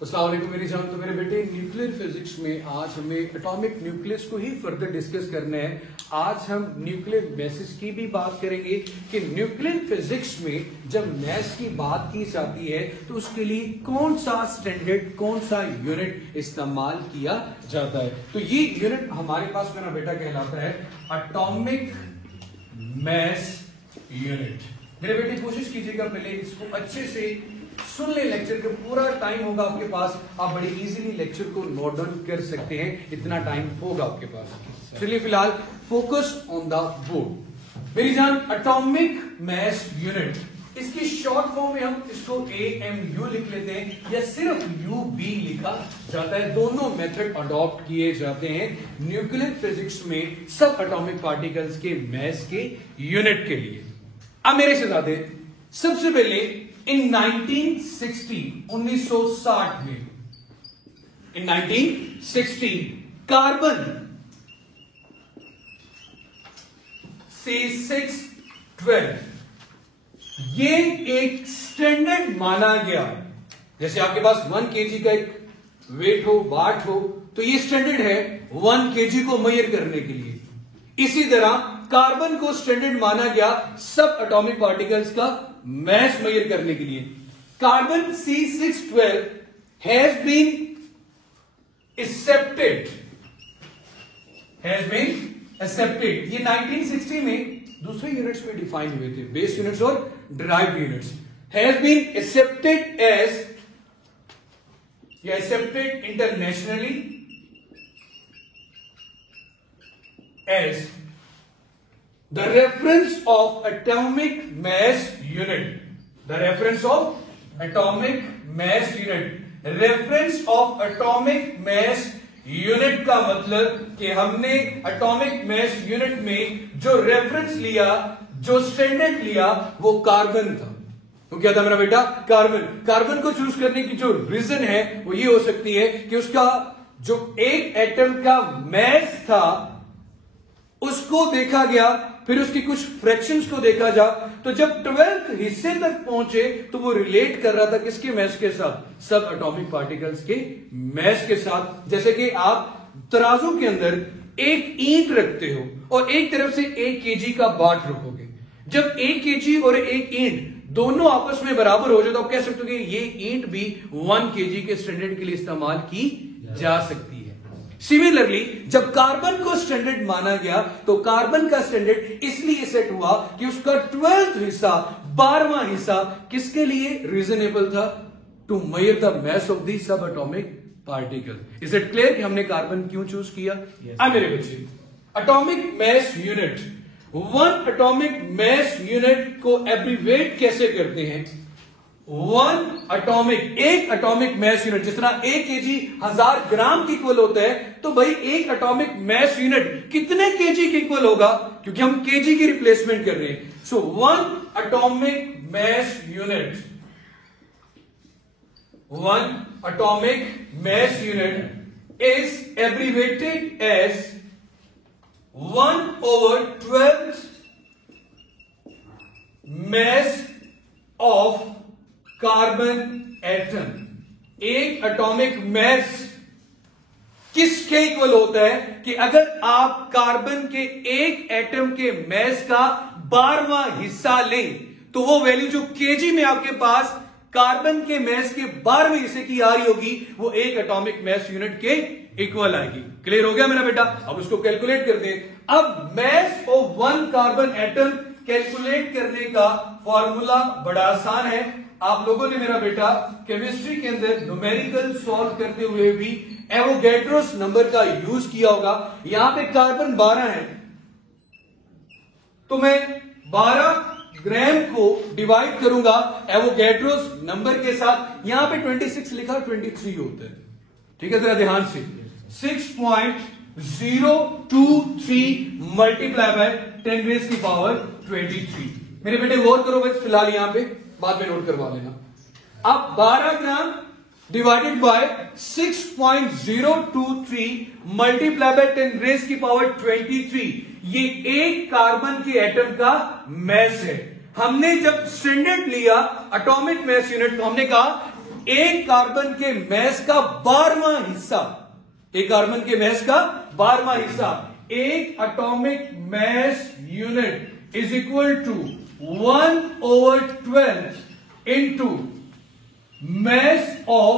अस्सलाम वालेकुम मेरी जान। तो मेरे बेटे, न्यूक्लियर फिजिक्स में आज हमें एटॉमिक न्यूक्लियस को ही फर्दर डिस्कस करना है। आज हम न्यूक्लियर मैसेज की भी बात करेंगे कि न्यूक्लियर फिजिक्स में जब मैस की बात की जाती है तो उसके लिए कौन सा स्टैंडर्ड, कौन सा यूनिट इस्तेमाल किया जाता है। तो ये यूनिट हमारे पास मेरा बेटा कहलाता है एटॉमिक मैस यूनिट। मेरे बेटे कोशिश कीजिएगा पहले इसको अच्छे से सुन ले, लेक्चर का पूरा टाइम होगा आपके पास, आप बड़ी इजीली लेक्चर को नोट डाउन कर सकते हैं, इतना टाइम होगा आपके पास। चलिए फिलहाल फोकस ऑन द बोर्ड। मेरी जान, एटॉमिक मैस यूनिट, इसकी शॉर्ट फॉर्म में हम इसको AMU लिख लेते हैं या सिर्फ UB लिखा जाता है। दोनों मेथड अडॉप्ट किए जाते हैं न्यूक्लियर फिजिक्स में सब एटॉमिक पार्टिकल्स के मैस के यूनिट के लिए। अब मेरे शहजादे, सबसे पहले इन 1960 में, इन 1960 कार्बन C612 ये एक स्टैंडर्ड माना गया। जैसे आपके पास 1 kg का एक वेट हो, वाट हो, तो ये स्टैंडर्ड है 1 kg को मेजर करने के लिए। इसी तरह कार्बन को स्टैंडर्ड माना गया सब एटॉमिक पार्टिकल्स का मैस मेजर करने के लिए। Carbon C612 has been accepted, ये 1960 में दूसरे यूनिट्स में डिफाइन हुए थे, बेस यूनिट्स और derived units. Has been accepted as, या accepted internationally as the reference of atomic mass unit, the reference of atomic mass unit, reference of atomic mass unit का मतलब कि हमने एटॉमिक मैस यूनिट में जो reference लिया, जो स्टैंडर्ड लिया, वो कार्बन था। तो क्या था मेरा बेटा? कार्बन को चूज करने की जो रीजन है वो ये हो सकती है कि उसका जो एक एटम का मैस था उसको देखा गया, फिर उसकी कुछ फ्रैक्शंस को देखा जा, तो जब 12th हिस्से तक पहुंचे तो वो रिलेट कर रहा था किसके मैस के साथ? सब एटॉमिक पार्टिकल्स के मैस के साथ। जैसे कि आप तराजू के अंदर एक ईंट रखते हो और एक तरफ से 1 kg का बाट रखोगे। जब 1 kg और एक ईंट दोनों आपस में बराबर हो जाए तो आप कह सकते हो कि ये ईंट भी 1 kg के स्टैंडर्ड के लिए इस्तेमाल की जा सकती है। सिमिलरली जब कार्बन को स्टैंडर्ड माना गया तो कार्बन का स्टैंडर्ड इसलिए सेट हुआ कि उसका 12th हिस्सा, 12वां हिस्सा किसके लिए रीजनेबल था? To measure the mass of the sub atomic particle. Is it clear कि हमने कार्बन क्यों चूज किया? अब मेरे बच्चे, atomic mass unit, 1 atomic mass unit को एब्रीवेट कैसे करते हैं? 1 एटॉमिक, एक एटॉमिक मैस यूनिट, जिस तरह 1 kg 1000 ग्राम की इक्वल होता है, तो भाई एक एटॉमिक मैस यूनिट कितने kg की इक्वल होगा? क्योंकि हम kg की रिप्लेसमेंट कर रहे हैं। So 1 atomic mass unit, 1 atomic mass unit is abbreviated as 1/12 mass of carbon atom. एक एटॉमिक मैस किसके इक्वल होता है कि अगर आप कार्बन के एक एटम के मैस का 12वां हिस्सा लें तो वो वैल्यू जो केजी में आपके पास कार्बन के मैस के 12वें हिस्से की आ रही होगी, वो एक एटॉमिक मैस यूनिट के इक्वल आएगी। क्लियर हो गया मेरा बेटा? अब उसको कैलकुलेट करते हैं। अब mass of 1 carbon atom calculate करने का फॉर्मूला बड़ा आसान है। आप लोगों ने मेरा बेटा केमिस्ट्री के अंदर न्यूमेरिकल सॉल्व करते हुए भी एवोगैड्रोस नंबर का यूज किया होगा। यहां पे कार्बन 12 है तो मैं 12 ग्राम को डिवाइड करूंगा एवोगैड्रोस नंबर के साथ। यहां पे 26 लिखा, 23 होता है। ठीक है, जरा ध्यान से 6.023 मल्टीप्लाई बाय 10 रेज़ की पावर 23। मेरे बेटे गौर करो बस, फिलहाल यहां पे बाद में नोट करवा लेना। अब 12 gram divided by 6.023 multiply by 10 raise की पावर 23, ये एक कार्बन के एटम का मैस है। हमने जब स्टैंडर्ड लिया एटॉमिक मैस यूनिट तो हमने कहा एक कार्बन के मास का 12वां हिस्सा, एक कार्बन के मास का 12वां हिस्सा, एक atomic mass unit is equal to 1/12 into mass of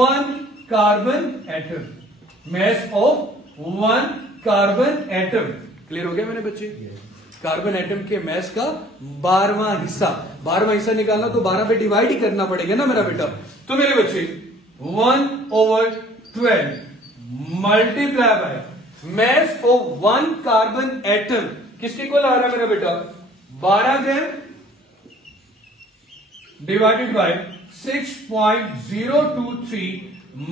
1 carbon atom, mass of 1 carbon atom. Clear हो गया मैंने बच्चे? कार्बन एटम के मास का 12वां हिस्सा, 12वां हिस्सा निकालना तो 12 पे डिवाइड ही करना पड़ेगा ना मेरा बेटा। तो मेरे बच्चे 1/12 multiply by mass of 1 carbon atom किसके इक्वल आ रहा है मेरा बेटा? 12 gram divided by 6.023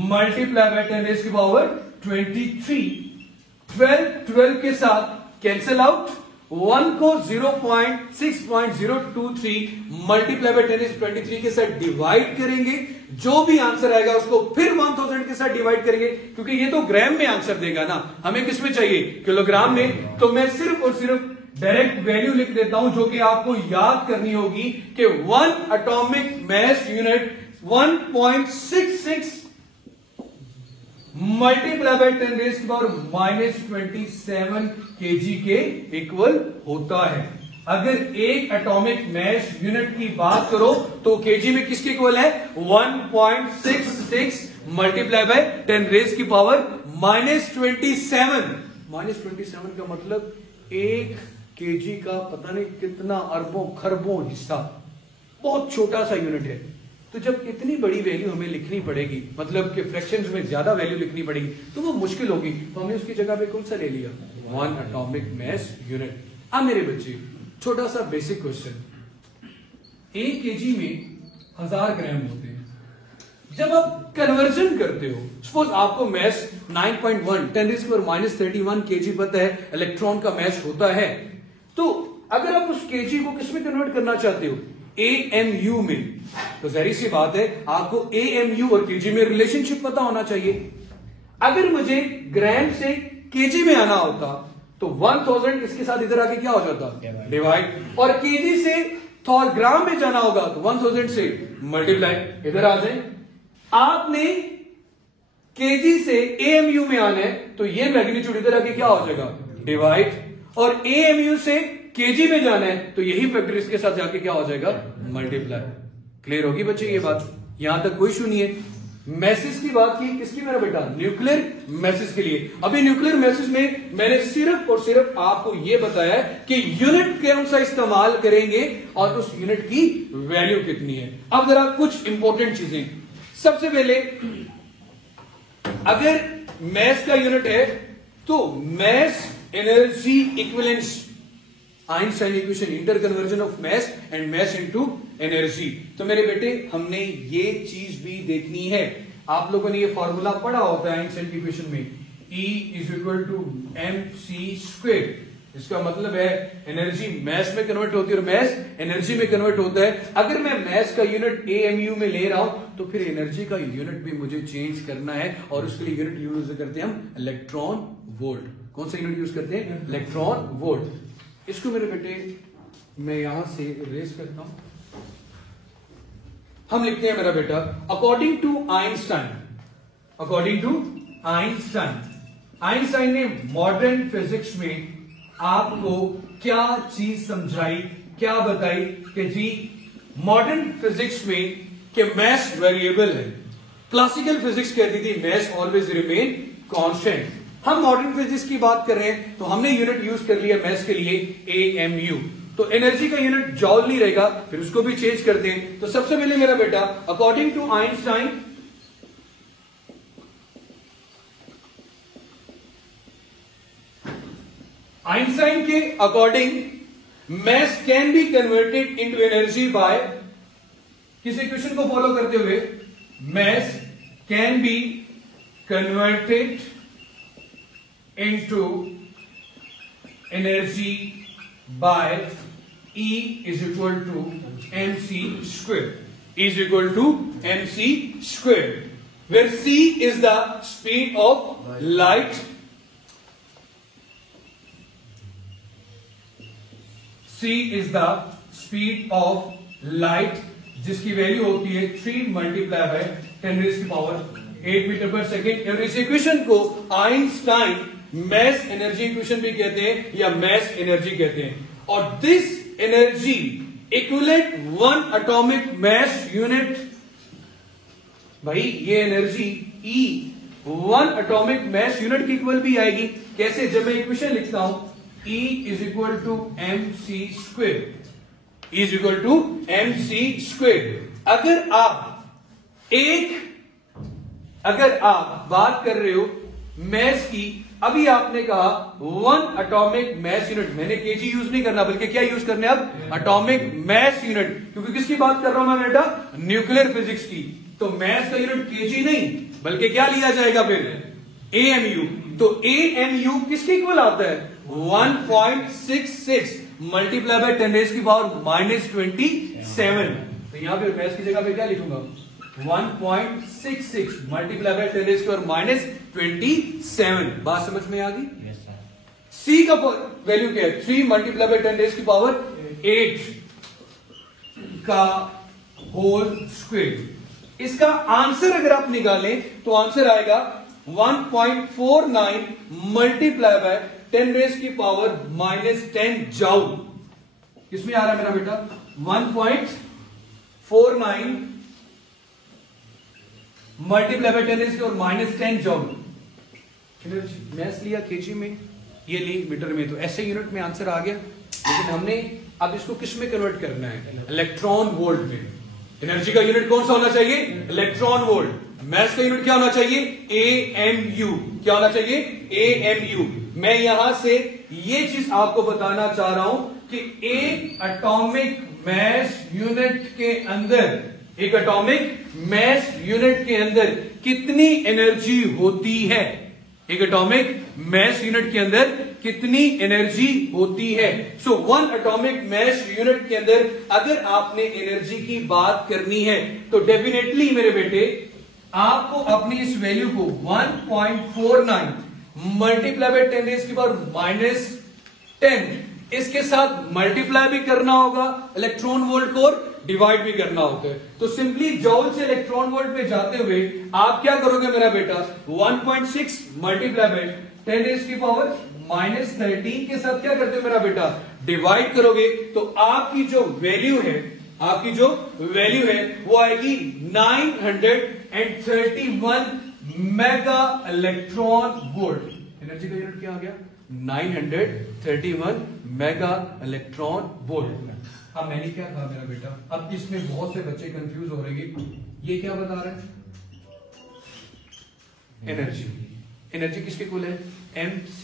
multiply by 10 की पावर 23। 12 के साथ कैंसिल आउट, 1 को 6.023 मल्टीप्लाई बाय 10⁻23 के साथ डिवाइड करेंगे, जो भी आंसर आएगा उसको फिर 1000 के साथ डिवाइड करेंगे, क्योंकि ये तो ग्राम में आंसर देगा ना, हमें किस में चाहिए? किलोग्राम में। तो मैं सिर्फ और सिर्फ डायरेक्ट वैल्यू लिख देता हूं, जो कि आपको याद करनी होगी कि 1 atomic mass unit 1.66 multiply by 10⁻⁻27 KG के इक्वल होता है। अगर एक एटॉमिक मास यूनिट की बात करो तो केजी में किसके इक्वल है? 1.66 मल्टीप्लाई बाय 10⁻⁻27। -27 का मतलब 1 केजी का पता नहीं कितना अरबों खरबों हिस्सा, बहुत छोटा सा यूनिट है। तो जब इतनी बड़ी वैल्यू हमें लिखनी पड़ेगी, मतलब कि फ्रैक्शंस में ज्यादा वैल्यू लिखनी पड़ेगी, तो वो मुश्किल होगी। तो हमने उसकी जगह पे कौन सा ले लिया? 1 एटॉमिक मास यूनिट। अब मेरे बच्चे छोटा सा बेसिक क्वेश्चन, 1 केजी में 1000 ग्राम होते हैं। जब आप कन्वर्जन करते हो, सपोज आपको मास 9.1 10⁻31 केजी पता है इलेक्ट्रॉन का मास होता है, तो अगर आप उस केजी को किस में कन्वर्ट करना चाहते हो? AMU में। तो जहरी सी बात है, आपको AMU और केजी में रिलेशनशिप पता होना चाहिए। अगर मुझे ग्राम से केजी में आना होता तो 1000 इसके साथ इधर आके क्या हो जाता? डिवाइड। और केजी से ग्राम में जाना होगा तो 1000 से मल्टीप्लाई, इधर आ जाए। आपने केजी से AMU में आना है तो ये मैग्नीट्यूड इधर आके क्या हो जाएगा? डिवाइड। और AMU से केजी में जाना है तो यही फैक्टर इसके साथ जाके क्या हो जाएगा? मल्टीप्लाई। क्लियर होगी बच्चे ये बात? यहां तक कोई इशू नहीं है। मैसेज की बात की किसकी मेरा बेटा? न्यूक्लियर मैसेज के लिए। अभी न्यूक्लियर मैसेज में मैंने सिर्फ और सिर्फ आपको यह बताया कि यूनिट कौन सा इस्तेमाल करेंगे और उस यूनिट की वैल्यू कितनी है। अब जरा कुछ इंपॉर्टेंट चीजें। सबसे पहले अगर मैस का यूनिट है तो mass energy equivalence, Einstein equation, inter conversion of mass and mass into energy. तो मेरे बेटे हमने ये चीज भी देखनी है। आप लोगों ने ये फॉर्मूला पढ़ा होता है आइंस्टाइन की इक्वेशन में, E = mc²। इसका मतलब है एनर्जी मैस में कन्वर्ट होती है और मैस एनर्जी में कन्वर्ट होता है। अगर मैं मैस का यूनिट AMU में ले रहा हूं तो फिर एनर्जी का यूनिट भी मुझे चेंज करना है, और उसके लिए यूनिट यूज करते हैं हम इलेक्ट्रॉन वोल्ट। कौन सा यूनिट यूज करते हैं? Electron volt. इसको मेरे बेटे मैं यहां से इरेज करता हूं। हम लिखते हैं मेरा बेटा अकॉर्डिंग टू आइंस्टाइन, आइंस्टाइन ने मॉडर्न फिजिक्स में आपको क्या चीज समझाई, क्या बताई कि जी मॉडर्न फिजिक्स में कि मैस वेरिएबल है। क्लासिकल फिजिक्स कहती थी मैस ऑलवेज रिमेन कांस्टेंट। हम मॉडर्न फिजिक्स की बात कर रहे हैं तो हमने यूनिट यूज कर लिया मैस के लिए AMU। तो एनर्जी का यूनिट जॉल नहीं रहेगा, फिर उसको भी चेंज कर दें। तो सबसे पहले मेरा बेटा अकॉर्डिंग टू आइंस्टाइन, आइंस्टाइन के according mass can be converted into energy by, किस इक्वेशन को फॉलो करते हुए? Mass can be converted into energy by E = mc², where c is the speed of light, जिसकी वैल्यू होती है 3 multiply by 10 raise की power 8 metre पर second. और इस इक्वेशन को आइंस्टाइन मैस एनर्जी इक्वेशन भी कहते हैं या मैस एनर्जी कहते हैं। और this energy equivalent 1 atomic mass unit, भाई ये energy E 1 atomic mass unit की इक्वल भी आएगी। कैसे? जब मैं इक्वेशन लिखता हूं E is equal to mc square, E is equal to mc square. अगर आप बात कर रहे हो मैस की, अभी आपने कहा 1 एटॉमिक मैस यूनिट, मैंने केजी यूज नहीं करना बल्कि क्या यूज करना है अब? Atomic mass unit. क्योंकि किसकी बात कर रहा हूं मैं बेटा? न्यूक्लियर फिजिक्स की। तो मैस का यूनिट केजी नहीं बल्कि क्या लिया जाएगा फिर? एएमयू। तो एएमयू किसके इक्वल आता है? 1.66 मल्टीप्लाई बाय 10 रेज़ की पावर -27। तो यहां पे मैस की जगह पे क्या लिखूंगा? 1.66 मल्टीप्लाई बाय 10 रेज़ की पावर -27। बात समझ में आ गई? सी का वैल्यू क्या है? 3 मल्टीप्लाई बाय 10 रेज़ की पावर 8 का होल स्क्वायर। इसका आंसर अगर आप निकालें तो आंसर आएगा 1.49 मल्टीप्लाई बाय 10 रेज़ की पावर -10 जाउल। किसमें आ रहा है मेरा बेटा? 1.49 मल्टीप्लाई बाय 10 रेज़ की पावर -10 जाउल। मैथ लिया केजी में, ये ली मीटर में, तो ऐसे यूनिट में आंसर आ गया। लेकिन हमने अब इसको किस में कन्वर्ट करना है? इलेक्ट्रॉन वोल्ट में। एनर्जी का यूनिट कौन सा होना चाहिए? Electron volt. मैथ का यूनिट क्या होना चाहिए? एएमयू। क्या होना चाहिए? एएमयू। मैं यहां से ये चीज आपको बताना चाह रहा हूं कि एक एटॉमिक मैस यूनिट के अंदर, एक एटॉमिक मैस यूनिट के अंदर कितनी एनर्जी होती है? एक एटॉमिक मैस यूनिट के अंदर कितनी एनर्जी होती है? सो 1 एटॉमिक मैस यूनिट के अंदर अगर आपने एनर्जी की बात करनी है तो डेफिनेटली मेरे बेटे आपको अपनी इस वैल्यू को 1.49 मल्टीप्लाई बाय 10 रेज़ की पावर -10 इसके साथ मल्टीप्लाई भी करना होगा इलेक्ट्रॉन वोल्ट को और डिवाइड भी करना होता है। तो सिंपली जॉल से इलेक्ट्रॉन वोल्ट पे जाते हुए आप क्या करोगे मेरा बेटा? 1.6 मल्टीप्लाई बाय 10 रेज़ की पावर -13 के साथ क्या करते हो मेरा बेटा? डिवाइड करोगे तो आपकी जो वैल्यू है वो आएगी 931 मेगा इलेक्ट्रॉन वोल्ट। एनर्जी का यूनिट क्या आ गया? 931 मेगा इलेक्ट्रॉन वोल्ट। अब मैंने क्या कहा मेरा बेटा? अब इसमें बहुत से बच्चे कंफ्यूज हो रहे हैं, ये क्या बता रहे हैं? एनर्जी किसके इक्वल है? mc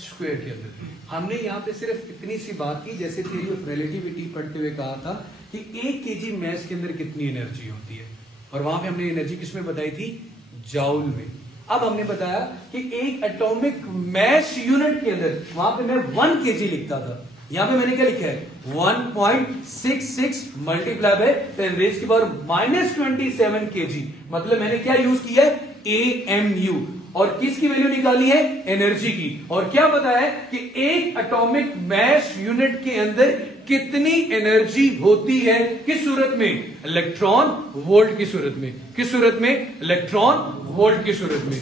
स्क्वायर के अंदर। हमने यहां पे सिर्फ इतनी सी बात की, जैसे थ्योरी ऑफ रिलेटिविटी पढ़ते हुए कहा था कि 1 केजी मैस के अंदर कितनी एनर्जी होती है, और वहां पे हमने एनर्जी किसमें बताई थी? जाउल में। अब हमने बताया कि एक एटॉमिक मैस यूनिट के अंदर, वहां पे मैं 1 केजी लिखता था, यहां पे मैंने क्या लिखा है? 1.66 मल्टीप्लाई बाय 10 रेज़ की पावर -27 केजी। मतलब मैंने क्या यूज किया है? एएमयू। और किसकी वैल्यू निकाली है? एनर्जी की। और क्या बताया है कि एक एटॉमिक मैस यूनिट के अंदर कितनी एनर्जी होती है? किस सूरत में? इलेक्ट्रॉन वोल्ट की सूरत में। किस सूरत में? इलेक्ट्रॉन वोल्ट की सूरत में।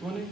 कौन है?